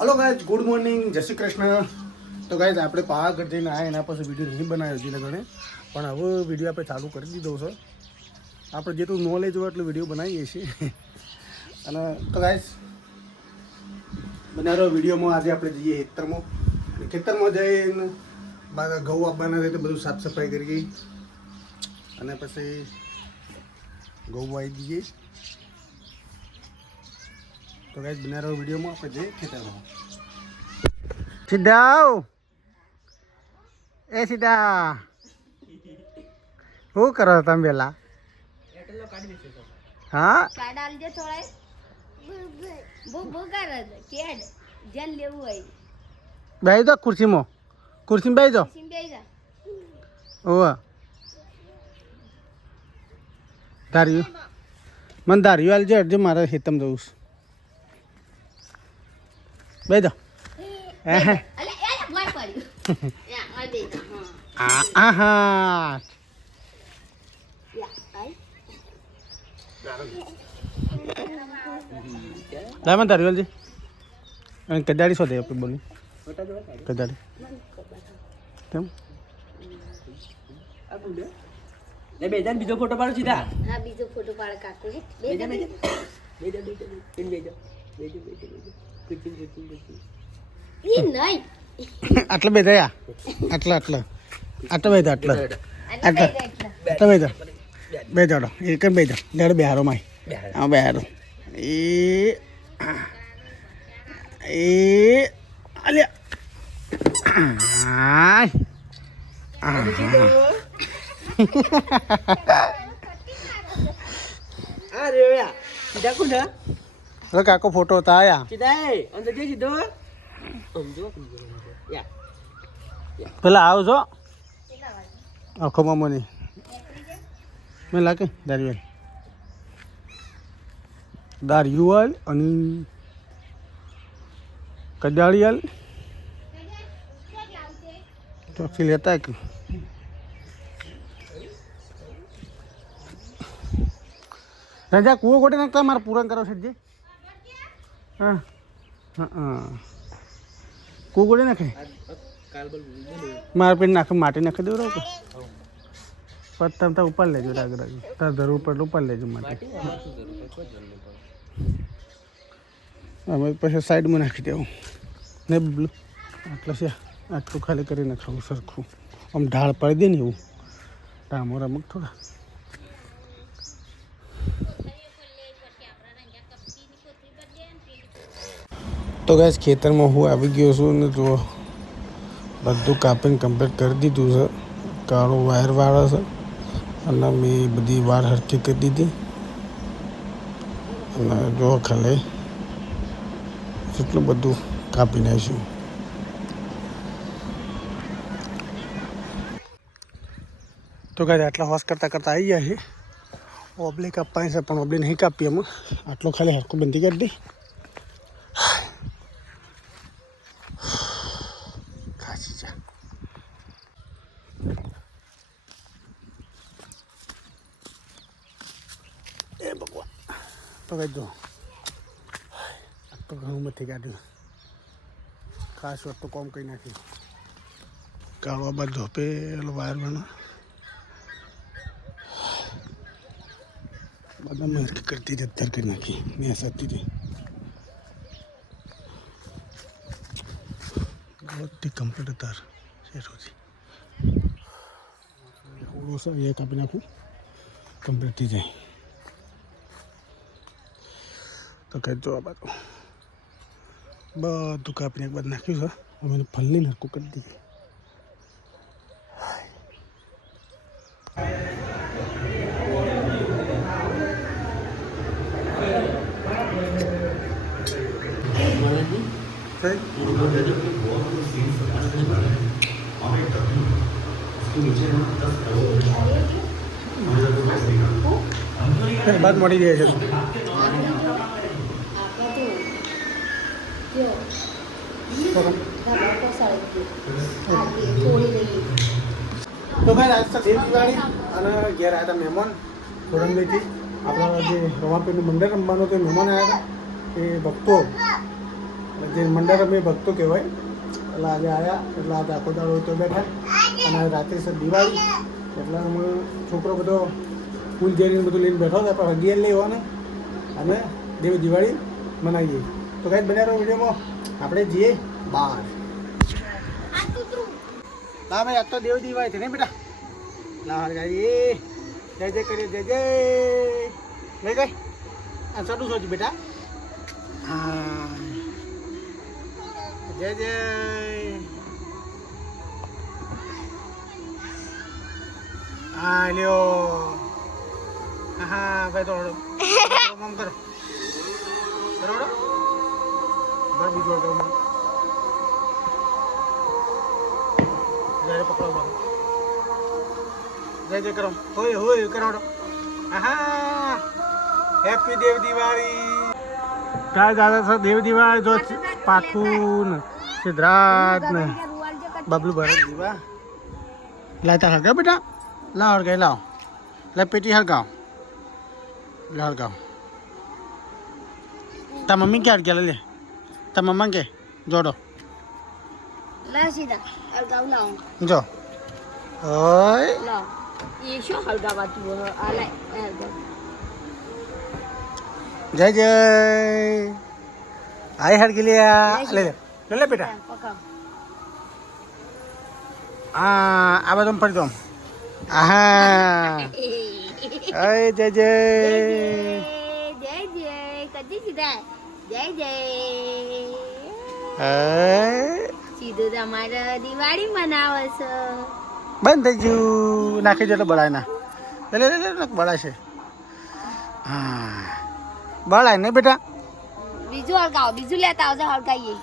Hello ગાય good morning જય શ્રી કૃષ્ણ. તો ગાય આપણે પાવાગઢ જઈને આવ્યા એના પાસે વીડિયો નહીં બનાવ્યો છે ગણે પણ હવે વીડિયો આપણે ચાલુ કરી દીધો છે. આપણે જેટલું નોલેજ હોય એટલું વીડિયો બનાવીએ છીએ. અને તો ગાય બનારો વિડીયોમાં આજે આપણે જઈએ ખેતરમાં. અને ખેતરમાં જઈને ઘઉં આપવાના છે તો બધું સાફ સફાઈ કરી અને પછી ઘઉં વાવી દઈએ. તો ગાઈસ બનાવેલો વિડીયોમાં આપણે જઈએ ખેતરમાં. સીધા એ સીધા શું કરો તમે પેલા? હા? બેસી જાઓ ખુરશીમાં. ખુરશીમાં બેસી જાઓ. જા ઓવા ધાર્યું. મને ધાર્યું હાલ છે મારે હેતમ જવું છે. બે આ આહા યા આઈ લાવ મને ધાર્યું હાલ અને કદાડી શોધે આપણે બોલી. કદાડી કેમ? લે બે જા ને બીજો ફોટો પાડો સીધા. હા બીજો ફોટો પાડ કાકો હે. બેજાન બેજાન બેજાન બેજાન બેજાન બે બે જા બે જા બે જા બે જા બે જા બે જા કુચિંગ કુચિંગ કુચિંગ ઈ નહીં આટલા બે થયા આટલા હવે કાકો ફોટો હતા આયા સીધા એ અંદર જે સીધો આમ જો આમ જો, આમ જો. યા પેલા આવજો આખો મામોની મેં લાગે દારિયલ દારિયુવાલ અને કજાળિયાલ ચોકસી લેતા કે રાજા કૂવો ગોટી નાખતા મારે પૂરણ કરો છે જે હા. હા કૂવો નાખે? મારે પેટ નાખે માટી નાખી દેવું રહો પછી તમે તો ઉપર લેજો, રાગ રાગ. તાર ધર ઉપર એટલે ઉપર લેજો માટી. અમે પછી સાઈડમાં નાખી દેવું. ને આટલા છે. આટલું ખાલી કરી નાખાવું સરખું. આમ ઢાળ પાડી દે ને એવું. ટામો અમુક થોડા. તો ગેસ ખેતરમાં હું આવી ગયો છું ને જુઓ બધું કાપીને કમ્પ્લીટ કરી દીધું છે કાળો વાયર વાળો છે અને મેં બધી વાર હરખી કરી દીધી અને જો ખાલી એટલું બધું કાપી નાખ્યું તો કાંઈ આટલા હોશ કરતાં કરતાં આવી ગયા છે ઓબલી કાપવાની છે પણ ઓબલી નહીં કાપી એમાં આટલું ખાલી હરખું બંધી કરી દઈ ખાસી જા એ ભગવાન તો કઈ જો આ તો ઘણું નથી કાઢ્યું ખાસ વાત તો કોમ કરી નાખ્યું કાળવા બાદ પેલો વાયર બનો બધા મહેનત કરતી હતી અત્યારે કરી નાખી મેં હતી હતી બધી કમ્પ્લીટ તાર શેરોથી ઓળો છે એ કાપી નાખું કમ્પ્લીટ થઈ જાય તો કહે જો આ બાજુ. બધું કાપીને એક બાદ નાખ્યું છે. અમે એને ફલની નરકું કરી દઈએ. બાદ મળી જાય છે. દિવાળી અને ઘેર આવ્યા હતા મહેમાન ખોરંગીથી આપણા જે રમાપીરનું મંડળ રમવાનું તે મહેમાન આવ્યા હતા. એ ભક્તો જે મંડળ રમે ભક્તો કહેવાય. એટલે આજે આવ્યા એટલે આજે આખો દાડો તો બેઠા. અને આજે રાત્રે છે દિવાળી એટલે અમે છોકરો બધો ફૂલ જેરીને બધું લઈને બેઠો હતો પણ હગિયાર લેવાને અને દેવી દિવાળી મનાવીએ. તો કાંઈ બન્યા રહો વિડીયોમાં. આપણે જઈએ બહાર. ના ભાઈ આજ તો દેવ દિવાળી છે ને બેટા? ના ગાઈ જય જય કરીએ જય જય લઈ ગઈ આ ચડું છું હજી બેટા હા જય જય હા લ્યો હા ભાઈ તો હળો મમ કરો બરોબર બરાબર બીજો હતો જ્યારે પકડો બાબુ જય જય કરો. હોય હોય કરાવડો આહા! હેપી દેવ દિવાળી કાય દાદા સર દેવ દિવાળી જો પાથુન સિદ્ધરાજ ને બબલુ ભરત દીવા લાતા હળગા બેટા. લાવ હળગાઈ લાવ. લે પેટી હળગાવ લે હળગાવ તા મમ્મી ક્યાં ગયા લે તા મમ્મા કે જોડો. લે સીધા. અલગાવ લાવ. જો. ઓય. લાવ. શું જય જય. હાય હળગી લે. લે લે બેટા. હા આ બધું ફરી દો આહા. અય જય જય. જય જય. કદી સીધા. જય જય. સીધું તમારે દિવાળી મનાવે છે બંધ થઈ ગયું. નાખી દો એટલે બળાય ના. લે લે લે લે નાખ બળાય છે. હા. બળાય ને બેટા. બીજું હળગાવો. બીજું લેતા આવજો હળગાઈએ.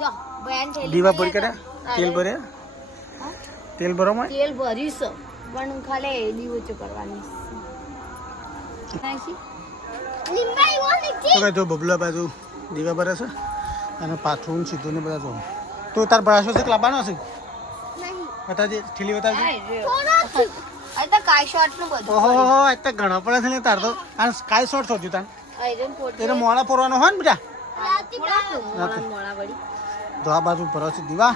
જો બયાન થેલી દીવા ભરી પૂરી કર્યા તેલ ભરે તેલ ભરો માં તેલ ભરીશ. પણ ખાલી દીવો ચો કરવાની. નાખી. તો જો બબલા બાજુ દીવા ભરે છે. અને પાછું સીધું ને બધા જો તું તાર ભરાશો છે કે લાવવાનો છે? બતાવજે. ઠીલી બતાવજે આ તો કાય શોર્ટનું બધું ઓહો હો આજ તો ઘણો પડે છે ને તાર તો. આ કાઈ શોટ થયું તાન? આયરન પોટ એને પૂરવાનો હોય ને બેટા મોળા મોળા વળી. તો આ બાજુ ભરો છે દીવા.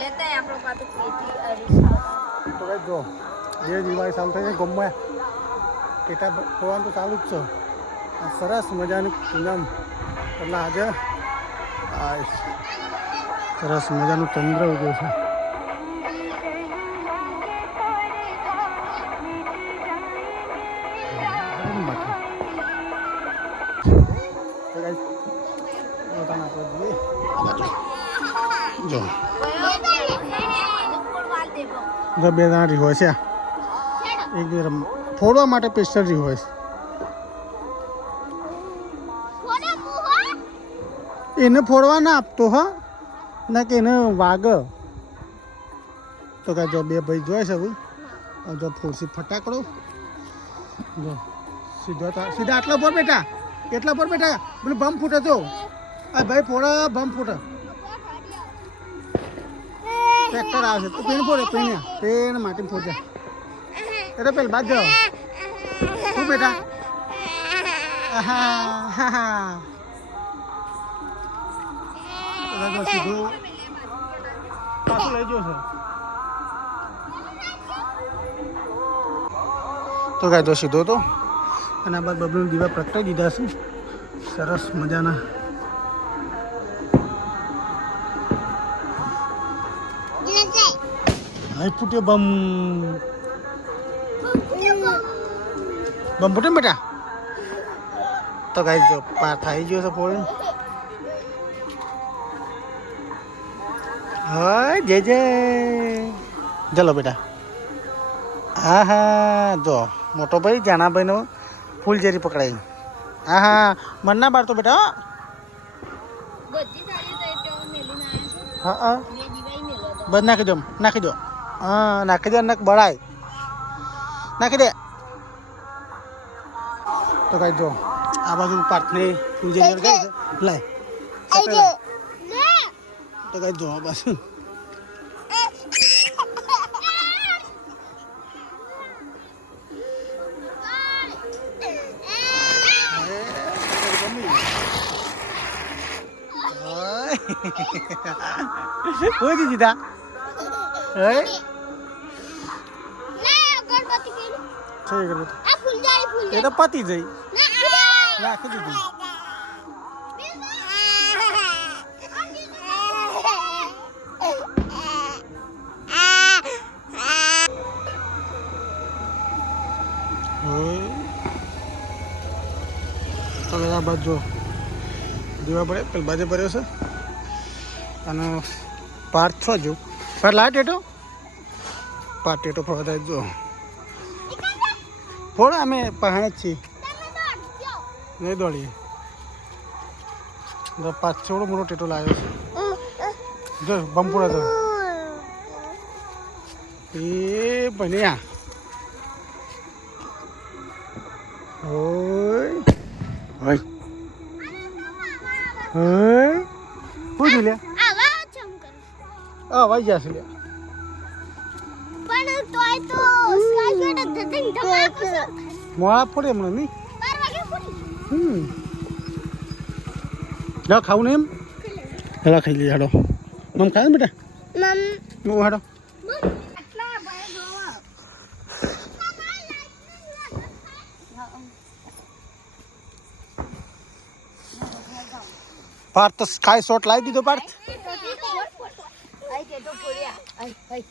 લેતા આપણો પાતો પેટી અરીસા તો કઈ જો જે દિવાળી ચાલુ થઈ છે ગમમાં પેટા ખોવાનું તો ચાલુ જ છે. આ સરસ મજાની પૂનમ એટલે આજે આ સરસ મજાનું ચંદ્ર ઉગ્યો છે. બે રહ્યો રીહોય છે. એક બે ફોડવા માટે પેસ્ટલ રીહોય છે. એને ફોડવા ના આપતો હા. ના કે એને વાગ. તો કાંઈ જો બે ભાઈ જોઈ છે ભાઈ. જો ફોડસી ફટાકડો. જો સીધો સીધા આટલા પર બેટા એટલા પર બેટા પેલું બમ ફૂટે તો. આ ભાઈ ફોડા બમ ફૂટે. ટ્રેક્ટર આવે છે. તું પેન ફોડે પીણે પીણ માટી ફોડજે એટલે પેલ, બાદ જાઓ. શું બેટા સીધું. પાછું લઈ છે તો કાંઈ તો સીધો તો અને આ બાદ બબલું દીવા પ્રગટાઈ દીધા છે. સરસ મજાના. ફૂટ્યો બમ બમ ફૂટ્યો બેટા તો કાંઈ જો પાર થઈ ગયો છે પોળ હા જય જય ચલો બેટા હા હા જો મોટો ભાઈ જાનાભાઈનો ફૂલ જેરી પકડાઈ હા હા મન ના બાળતો બેટા હો. હા બધ નાખી દો નાખી દો હા નાખી દો નાખ બળાય. નાખી દે. તો કઈ જો આ બાજુ પાર્થની છે. લાય તો કઈ જો આ બાજુ. હોય છે સીધા એ તો પતી જઈ. રાખી દીધું હોય તો આ બાજુ દીવા પડે પેલી બાજુ પડ્યો છે. અને પાર્થ છો જો. પર લાટ એટો પાર્ટ એટો ફરવા જાય જો. ફોડ અમે પહાણ જ છીએ નહીં દોડીએ જો પાછળ મોટો ટેટો લાવ્યો છે જો બમ્પુર તો એ બન્યા ઓય ઓય ઓય શું લે જશે લે મોળા પડે હમણાં નહીં હમ લા ખાવું ને એમ હેલા ખાઈ લઈએ હાડો મમ ખાય ને બેટા મમ હું હાડો પાર્થ તો સ્કાય શોટ લાવી દીધો પાર્થ આઈ તે તો પૂરી આઈ આઈ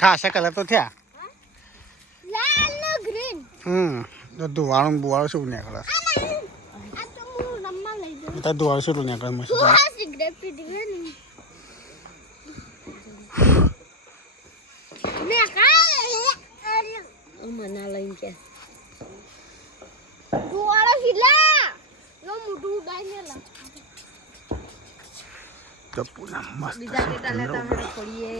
ખાસા કલર તો થયા. હમ તો ધુવાળું બુવાળું શું નીકળે? ધુવાળું શું નીકળે? મસ્ત તું આ સિગરેટ પીધી છે ને મે કા મના લઈને કે તું વાળા હિલા નો મોટું ઉડાઈ લા ટપુના મસ્ત બીજા કેટલા લેતા આપણે પડીએ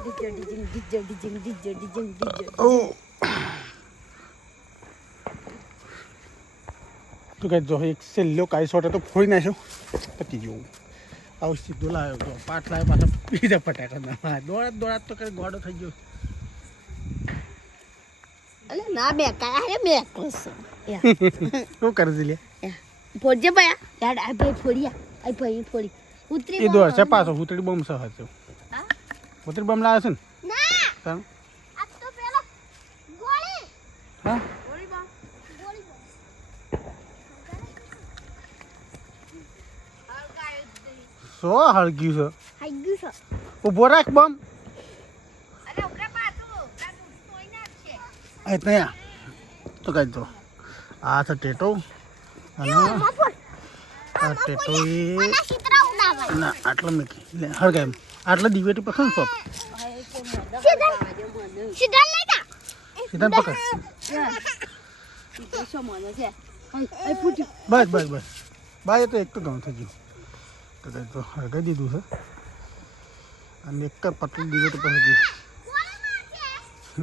DJ DJing DJ DJing DJ DJing DJ ઓ તું કહે જો એક છેલ્લો કાંઈ શોટ તો ફોડી નાખ્યો. પતી ગયું. આવું સીધું લાવ્યો તો. પાઠ લાવ્યો પાછા બીજા ફટાકા દોડાત દોડાત તો કઈ ગોડો થઈ ગયો. અલે ના બે કાયા બે કસ. શું કરે ફોડજે ભયા યાર આ ભાઈ ફોડ્યા આ. ભાઈ ફોડી. ઉતરી એ દોડ છે પાછો હુતડી બોમ્બ સહ છે. હા? હુતડી બોમ્બ લાવે છે ને? ના તાણ. આ તો પેલો ગોળી. હા? સો હળગ્યું છે. હાઈ ગયું છે. ઊભો રાખ બોમ્બ અરે ઉકરા પાછું. કાકુ કોઈ ના ત્યાં તો કહી દો આ છે ટેટો. અને આ ટેટો એ ના ચિત્રા ઉડાવાય આટલા હળગાય દિવેટી સીધા સીધા લઈ જા સીધા પકડ. તો શું મને છે આઈ ફૂટી બસ બસ બસ. બા એ તો એક તો ઘઉં થઈ ગયું. તો કહી તો હળગાઈ દીધું છે. અને એક પતલું દિવેટી પર ગયું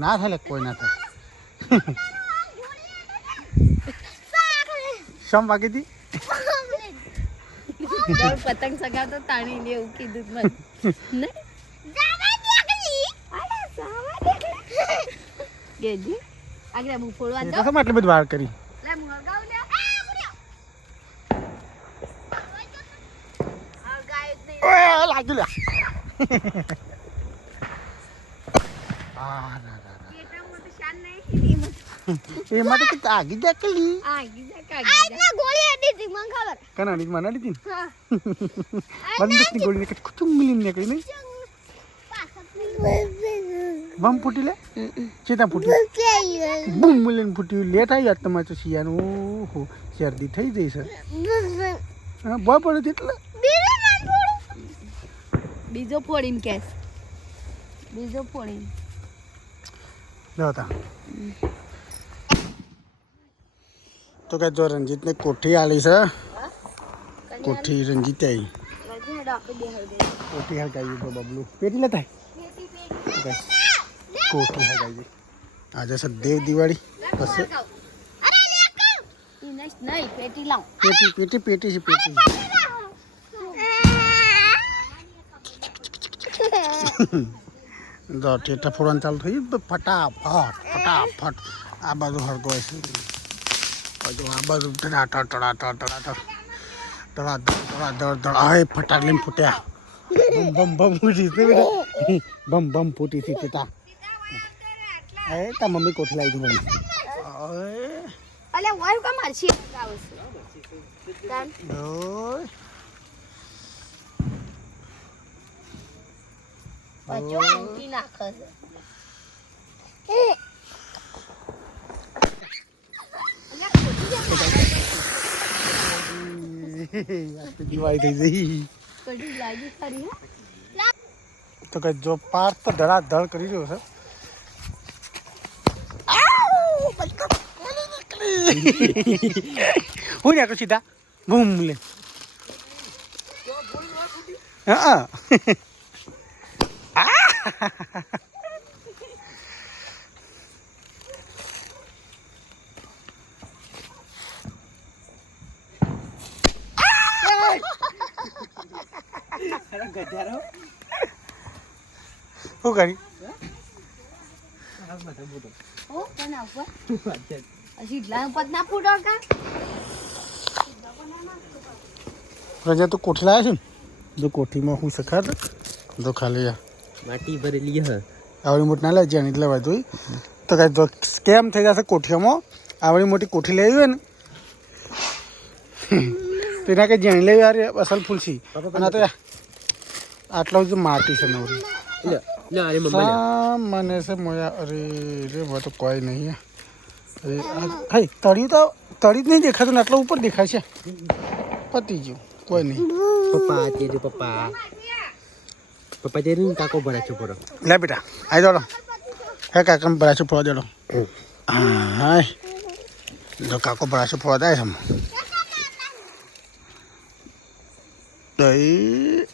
ના થાય કોઈ ના થાય. શમ વાગી હતી પતંગ સગાવતો તાણી લે એવું કીધું મને. ગેજી. આગળ હું ફોડવા દો. તો આટલી બધી વાર કરી. લે હું લે આ લાગ્યું લે આ, ના, એ માટે કે આગી જા કલી ગોળી અડી હતી મને ખબર. કના ની મને લીધી ને? હા. બંદૂકની ગોળી ને કુચું મિલી નીકળી નહીં? બમ ફૂટી લે ચેતા ફૂટી? બૂમ મૂલીને ફૂટ્યું લેટ આવી આજ તમારે તો શિયાનું ઓહો શરદી થઈ જઈ છે. હા બો પડ્યું એટલે? બીજો ફોડીમ કેસ. બીજો ફોડીમ લો તો. કે જો રંજીતને કોઠી આલી છે. કોઠી રંજીત આવી કોઠી હગાવી તો બબલું. પેટી લેતા कोठी है गाइस आज ऐसा देव दिवाली, बस अरे नहीं पेटी पेटी पेटी से। पेटी दटेटा फोड़न चाल थई तो फटाफट फटाफट। आवाज़ हर गए और जो आवाज़ टड़ा टड़ा टड़ा टड़ा टड़ा टड़ा टड़ा आए फटा लिम फुटया। बम बम बम बम फूटी थी पिता એ તા મમ્મી કોઠી લાવી દીધી મને અલે વાયુ કા ગાવ છે? તાન ઓય. બચ્ચો આંટી નાખે છે. દિવાળી થઈ હે. તો કે જો પાર્ટ તો ધડા ધડ કરી રહ્યો છે. હું ને સીધા. બૂમ લે. હા. ગધારો શું કરી? લાવ રજા તો કોઠી લાવે છે ને? જો કોઠીમાં હું સખાર તો ખાલી આ. માટી ભરેલી હ. આવડી મોટી ના લઈ જાય લેવા જોઈ. તો કાંઈ તો સ્કેમ થઈ જશે કોઠીઓમાં? આવડી મોટી કોઠી લઈ આવી હોય ને? તો એના કંઈ જાણી લેવી યાર અસલ ફૂલસી. અને તો આટલો જ માટી છે નવરી. લે લે અરે મમ્મા લે. સામાન્ય છે મોયા અરે રે તો કોઈ નહીં અરે આ- હાય તળિયું તો તળી જ નહીં દેખાતું ને આટલા ઉપર દેખાય છે. પતી ગયું કોઈ નહીં. પપ્પા તેરે પપ્પા. પપ્પા તેરે કાકો ભરા છો પરો લે બેટા આઈ દોડો. હે કાકા બરાશું ફોવા દેડો. હાય. જો કાકો બરાશું ફોવા જાય છે દઈ